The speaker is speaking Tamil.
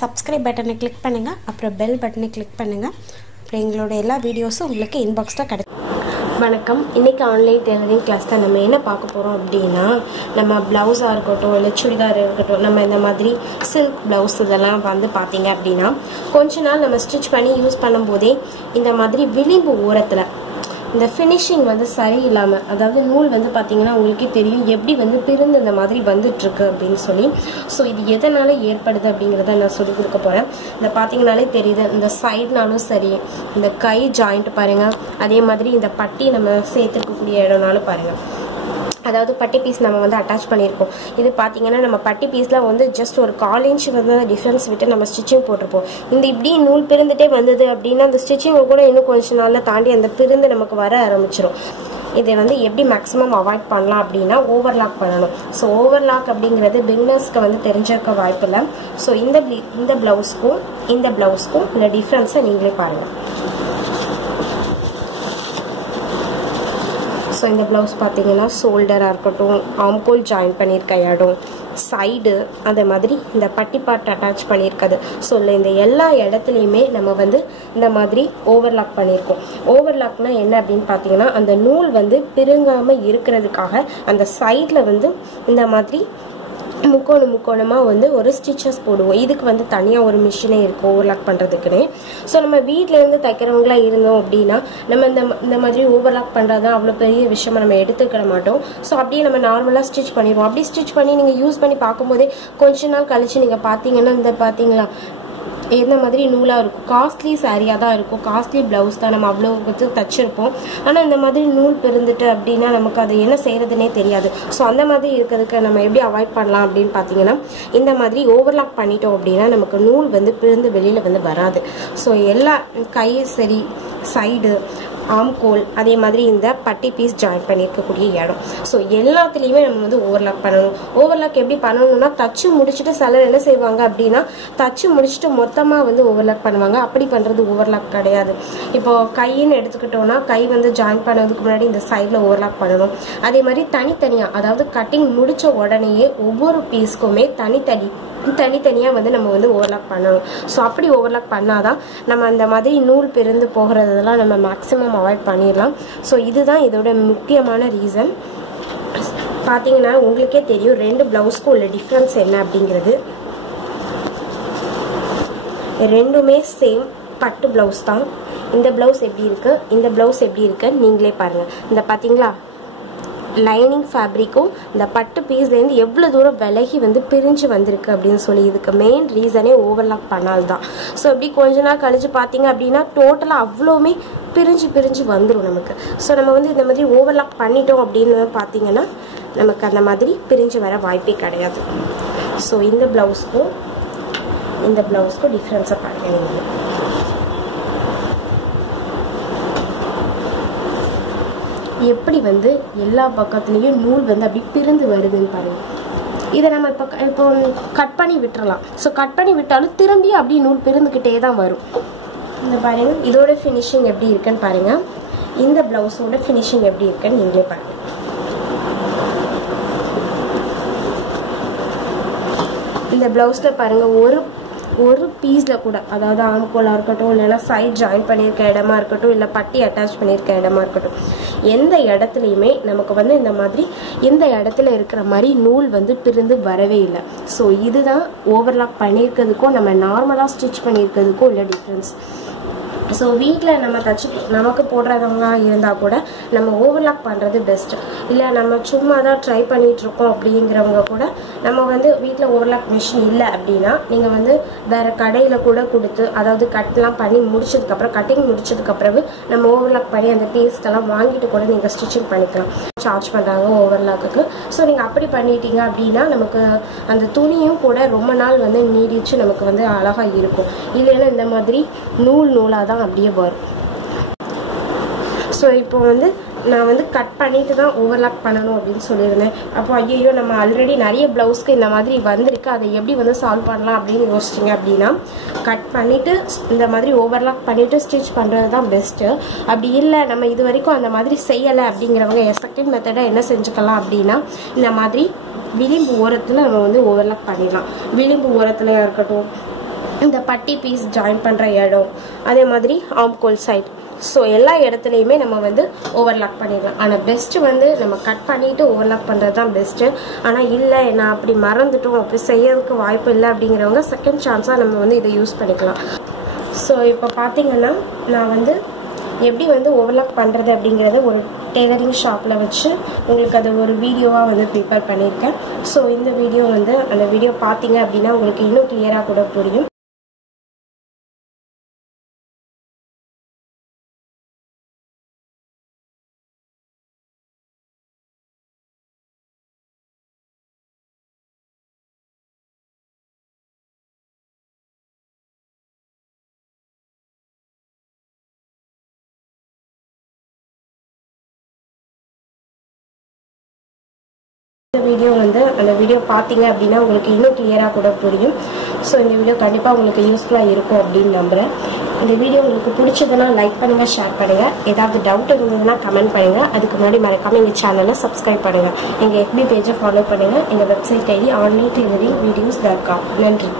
சப்ஸ்கிரைப் பட்டனை கிளிக் பண்ணுங்க, அப்புறம் பெல் பட்டனை கிளிக் பண்ணுங்க. அப்புறம் எங்களோட எல்லா வீடியோஸும் உங்களுக்கு இன்பாக்ஸ்ல கிடைக்கும். வணக்கம். இன்னைக்கு ஆன்லைன் டெய்லரிங் கிளாஸ் தான் நம்ம என்ன பார்க்க போறோம் அப்படின்னா, நம்ம பிளவுஸா இருக்கட்டும் இல்லை சுடிதார் இருக்கட்டும், நம்ம இந்த மாதிரி சில்க் பிளவுஸ் இதெல்லாம் வந்து பார்த்தீங்க அப்படின்னா கொஞ்ச நாள் நம்ம ஸ்டிச் பண்ணி யூஸ் பண்ணும்போதே இந்த மாதிரி விளிம்பு ஓரத்தில் இந்த ஃபினிஷிங் வந்து சரியில்லாமல், அதாவது நூல் வந்து பார்த்தீங்கன்னா உங்களுக்கே தெரியும் எப்படி வந்து பிரிந்து இந்த மாதிரி வந்துட்டுருக்கு அப்படின்னு சொல்லி. ஸோ இது எதனால் ஏற்படுது அப்படிங்கிறத நான் சொல்லிக் கொடுக்க போகிறேன். இந்த பார்த்தீங்கனாலே தெரியுது, இந்த சைட்னாலும் சரி, இந்த கை ஜாயிண்ட் பாருங்கள், அதே மாதிரி இந்த பட்டி நம்ம சேர்த்துருக்கக்கூடிய இடம்னாலும் பாருங்கள். அதாவது பட்டி பீஸ் நம்ம வந்து அட்டாச் பண்ணியிருக்கோம். இது பார்த்தீங்கன்னா நம்ம பட்டி பீஸில் வந்து ஜஸ்ட் ஒரு 1/4 இன்ச் வந்து டிஃப்ரென்ஸ் விட்டு நம்ம ஸ்டிச்சிங் போட்டிருப்போம். இந்த இப்படி நூல் பிரிந்துட்டே வந்தது அப்படின்னா அந்த ஸ்டிச்சிங்கை கூட இன்னும் கொஞ்ச நாளில் தாண்டி அந்த பிரிந்து நமக்கு வர ஆரம்பிச்சிடும். இதை வந்து எப்படி மேக்ஸிமம் அவாய்ட் பண்ணலாம் அப்படின்னா ஓவர்லாக் பண்ணணும். ஸோ ஓவர்லாக் அப்படிங்கிறது பிகினர்ஸ்க்கு வந்து தெரிஞ்சிருக்க வாய்ப்பில்லை. ஸோ இந்த ப்ளவுஸ்க்கும் இந்த டிஃப்ரென்ஸை நீங்களே பாருங்கள். ஸோ இந்த ப்ளவுஸ் பார்த்தீங்கன்னா ஷோல்டராக இருக்கட்டும், ஆம்கோல் ஜாயின் பண்ணியிருக்க இடம், சைடு, அதே மாதிரி இந்த பட்டி பார்ட் அட்டாச் பண்ணியிருக்காது. ஸோ இல்லை இந்த எல்லா இடத்துலையுமே நம்ம வந்து இந்த மாதிரி ஓவர்லாக் பண்ணியிருக்கோம். ஓவர்லாக்னா என்ன அப்படின்னு பார்த்தீங்கன்னா, அந்த நூல் வந்து பிரிங்காமல் இருக்கிறதுக்காக அந்த சைடில் வந்து இந்த மாதிரி முக்கோணமாக வந்து ஒரு ஸ்டிச்சஸ் போடுவோம். இதுக்கு வந்து தனியாக ஒரு மிஷினே இருக்குது ஓவர்லாக் பண்ணுறதுக்குன்னு. ஸோ நம்ம வீட்டிலேருந்து தைக்கிறவங்களா இருந்தோம் அப்படின்னா நம்ம இந்த மாதிரி ஓவர்லாக் பண்ணுறது அவ்வளோ பெரிய விஷயமா நம்ம எடுத்துக்கிட மாட்டோம். ஸோ அப்படியே நம்ம நார்மலாக ஸ்டிச் பண்ணிடுவோம். அப்படி ஸ்டிச் பண்ணி நீங்கள் யூஸ் பண்ணி பார்க்கும்போதே கொஞ்ச நாள் கழிச்சு நீங்கள் பார்த்தீங்கன்னா இந்த பார்த்தீங்களா எந்த மாதிரி நூலாக இருக்கும், காஸ்ட்லி சாரியாக தான் இருக்கும், காஸ்ட்லி ப்ளவுஸ் தான் நம்ம அவ்வளோ வச்சு தைச்சிருப்போம். ஆனால் இந்த மாதிரி நூல் பிரிந்துட்டு அப்படின்னா நமக்கு அது என்ன செய்கிறதுனே தெரியாது. ஸோ அந்த மாதிரி இருக்கிறதுக்கு நம்ம எப்படி அவாய்ட் பண்ணலாம் அப்படின்னு பார்த்தீங்கன்னா, இந்த மாதிரி ஓவர்லாக் பண்ணிட்டோம் அப்படின்னா நமக்கு நூல் வந்து பிரிந்து வெளியில் வந்து வராது. ஸோ எல்லா கை சரி, சைடு, ஆம்கோல், அதே மாதிரி இந்த பட்டி பீஸ் ஜாயின் பண்ணியிருக்கக்கூடிய இடம், ஸோ எல்லாத்துலேயுமே நம்ம வந்து ஓவர்லாக் பண்ணணும். ஓவர்லாக் எப்படி பண்ணணும்னா, தச்சு முடிச்சுட்டு சிலர் என்ன செய்வாங்க அப்படின்னா தச்சு முடிச்சுட்டு மொத்தமாக வந்து ஓவர்லாக் பண்ணுவாங்க. அப்படி பண்ணுறது ஓவர்லாக் கிடையாது. இப்போ கைன்னு எடுத்துக்கிட்டோன்னா கை வந்து ஜாயின் பண்ணதுக்கு முன்னாடி இந்த சைடில் ஓவர்லாக் பண்ணணும். அதே மாதிரி தனித்தனியாக, அதாவது கட்டிங் முடித்த உடனேயே ஒவ்வொரு பீஸ்க்குமே தனித்தனியாக வந்து நம்ம வந்து ஓவர்லாக் பண்ணணும். ஸோ அப்படி ஓவர்லாக் பண்ணாதான் நம்ம அந்த மாதிரி நூல் பிரிந்து போகிறதெல்லாம் நம்ம மேக்ஸிமம் அவாய்ட் பண்ணிடலாம். ஸோ இதுதான் இதோட முக்கியமான ரீசன். பார்த்தீங்கன்னா உங்களுக்கே தெரியும் ரெண்டு ப்ளவுஸ்க்கும் உள்ள டிஃப்ரென்ஸ் என்ன அப்படிங்கிறது. ரெண்டுமே சேம் பட்டு ப்ளவுஸ் தான். இந்த ப்ளவுஸ் எப்படி இருக்குது, இந்த ப்ளவுஸ் எப்படி இருக்குது நீங்களே பாருங்கள். இந்த பார்த்தீங்களா லைனிங் ஃபேப்ரிக்கும் இந்த பட்டு பீஸ்லேருந்து எவ்வளோ தூரம் விலகி வந்து பிரிஞ்சு வந்திருக்கு அப்படின்னு சொல்லி. இதுக்கு மெயின் ரீசனே ஓவர்லாக் பண்ணாது தான். ஸோ இப்படி கொஞ்ச நாள் கழிச்சு பார்த்தீங்க அப்படின்னா டோட்டலாக அவ்வளோவுமே பிரிஞ்சு வந்துடும் நமக்கு. ஸோ நம்ம வந்து இந்த மாதிரி ஓவர்லாக் பண்ணிட்டோம் அப்படின்னு பார்த்தீங்கன்னா நமக்கு அந்த மாதிரி பிரிஞ்சு வர வாய்ப்பே கிடையாது. ஸோ இந்த ப்ளவுஸ்க்கும் டிஃப்ரென்ஸை பாருங்கள் நீங்கள். எப்படி வந்து எல்லா பக்கத்துலேயும் நூல் வந்து அப்படி பிரிந்து வருதுன்னு பாருங்கள். இதை நம்ம இப்போ கட் பண்ணி விட்டுறலாம். ஸோ கட் பண்ணி விட்டாலும் திரும்பி அப்படியே நூல் பிரிந்துக்கிட்டே தான் வரும். இந்த பாருங்கள் இதோட ஃபினிஷிங் எப்படி இருக்குன்னு பாருங்கள். இந்த ப்ளவுஸோட ஃபினிஷிங் எப்படி இருக்குன்னு நீங்களே பாருங்கள். இந்த ப்ளவுஸில் பாருங்கள் ஒரு பீஸில் கூட, அதாவது ஆம்கோலாக இருக்கட்டும், இல்லைன்னா சைட் ஜாயின் பண்ணியிருக்க இடமா இருக்கட்டும், இல்லை பட்டி அட்டாச் பண்ணியிருக்க இடமா இருக்கட்டும், எந்த இடத்துலையுமே நமக்கு வந்து இந்த மாதிரி இந்த இடத்துல இருக்கிற மாதிரி நூல் வந்து பிரிந்து வரவே இல்லை. ஸோ இதுதான் ஓவர்லாக் பண்ணியிருக்கிறதுக்கும் நம்ம நார்மலாக ஸ்டிச் பண்ணியிருக்கிறதுக்கும் உள்ள டிஃப்ரென்ஸ். ஸோ வீட்டில் நம்ம நமக்கு போடுறவங்க இருந்தால் கூட நம்ம ஓவர்லாக் பண்ணுறது பெஸ்ட்டு. இல்லை நம்ம சும்மா தான் ட்ரை பண்ணிகிட்ருக்கோம் அப்படிங்கிறவங்க கூட நம்ம வந்து வீட்டில் ஓவர்லாக் மிஷின் இல்லை அப்படின்னா நீங்கள் வந்து வேறு கடையில் கூட கொடுத்து, அதாவது கட்லாம் பண்ணி முடிச்சதுக்கப்புறம், கட்டிங் முடிச்சதுக்கப்புறம் நம்ம ஓவர்லாக் பண்ணி அந்த பீஸ்க்கெல்லாம் வாங்கிட்டு கூட நீங்கள் ஸ்டிச்சிங் பண்ணிக்கலாம். சார்ஜ் பண்ணுறாங்க ஓவர்லாக்குக்கு. ஸோ நீங்கள் அப்படி பண்ணிட்டீங்க அப்படின்னா நமக்கு அந்த துணியும் கூட ரொம்ப நாள் வந்து நீடிச்சு நமக்கு வந்து அழகாக இருக்கும். இல்லைன்னா இந்த மாதிரி நூலாக தான் அப்படியே வரும். ஸோ இப்போ வந்து நான் வந்து கட் பண்ணிட்டு தான் ஓவர்லாக் பண்ணணும் அப்படின்னு சொல்லியிருந்தேன். அப்போ ஐயோ நம்ம ஆல்ரெடி நிறைய ப்ளவுஸ்க்கு இந்த மாதிரி வந்திருக்கு, அதை எப்படி வந்து சால்வ் பண்ணலாம் அப்படின்னு யோசிச்சிங்க அப்படின்னா, கட் பண்ணிவிட்டு இந்த மாதிரி ஓவர்லாக் பண்ணிவிட்டு ஸ்டிச் பண்ணுறது தான் பெஸ்ட்டு. அப்படி இல்லை நம்ம இது வரைக்கும் அந்த மாதிரி செய்யலை அப்படிங்கிறவங்க செகண்ட் மெத்தடாக என்ன செஞ்சுக்கலாம் அப்படின்னா, இந்த மாதிரி விளிம்பு ஓரத்தில் நம்ம வந்து ஓவர்லாக் பண்ணிடலாம். விளிம்பு ஓரத்துலையாக இருக்கட்டும், இந்த பட்டி பீஸ் ஜாயின் பண்ணுற இடம், அதே மாதிரி ஆம்கோல் சைட், ஸோ எல்லா இடத்துலையுமே நம்ம வந்து ஓவர்லாக் பண்ணிடலாம். ஆனால் பெஸ்ட்டு வந்து நம்ம கட் பண்ணிவிட்டு ஓவர்லாக் பண்ணுறது தான் பெஸ்ட்டு. ஆனால் இல்லை நான் அப்படி மறந்துட்டோம், அப்படி செய்யறதுக்கு வாய்ப்பு இல்லை அப்படிங்கிறவங்க செகண்ட் சான்ஸாக நம்ம வந்து இதை யூஸ் பண்ணிக்கலாம். ஸோ இப்போ பார்த்தீங்கன்னா நான் வந்து எப்படி வந்து ஓவர்லாக் பண்ணுறது அப்படிங்கிறத ஒரு டெய்லரிங் ஷாப்பில் வச்சு உங்களுக்கு அதை ஒரு வீடியோவாக வந்து ப்ரிப்பேர் பண்ணியிருக்கேன். ஸோ இந்த வீடியோ வந்து அந்த வீடியோ பார்த்தீங்க அப்படின்னா உங்களுக்கு இன்னும் கிளியராக கூட புரியும். வீடியோ வந்து அந்த வீடியோ பார்த்தீங்க அப்படின்னா உங்களுக்கு இன்னும் கிளியராக கூட புரியும். ஸோ இந்த வீடியோ கண்டிப்பாக உங்களுக்கு யூஸ்ஃபுல்லாக இருக்கும் அப்படின்னு நம்புகிறேன். இந்த வீடியோ உங்களுக்கு பிடிச்சதுன்னா லைக் பண்ணுங்கள், ஷேர் பண்ணுங்கள். ஏதாவது டவுட் இருந்ததுன்னா கமெண்ட் பண்ணுங்கள். அதுக்கு முன்னாடி மறக்காமல் எங்கள் சேனலை சப்ஸ்கிரைப் பண்ணுங்கள். எங்கள் FB பேஜை ஃபாலோ பண்ணுங்கள். எங்கள் வெப்சைட் ஐடி onlinetailoringvideos.com. நன்றி.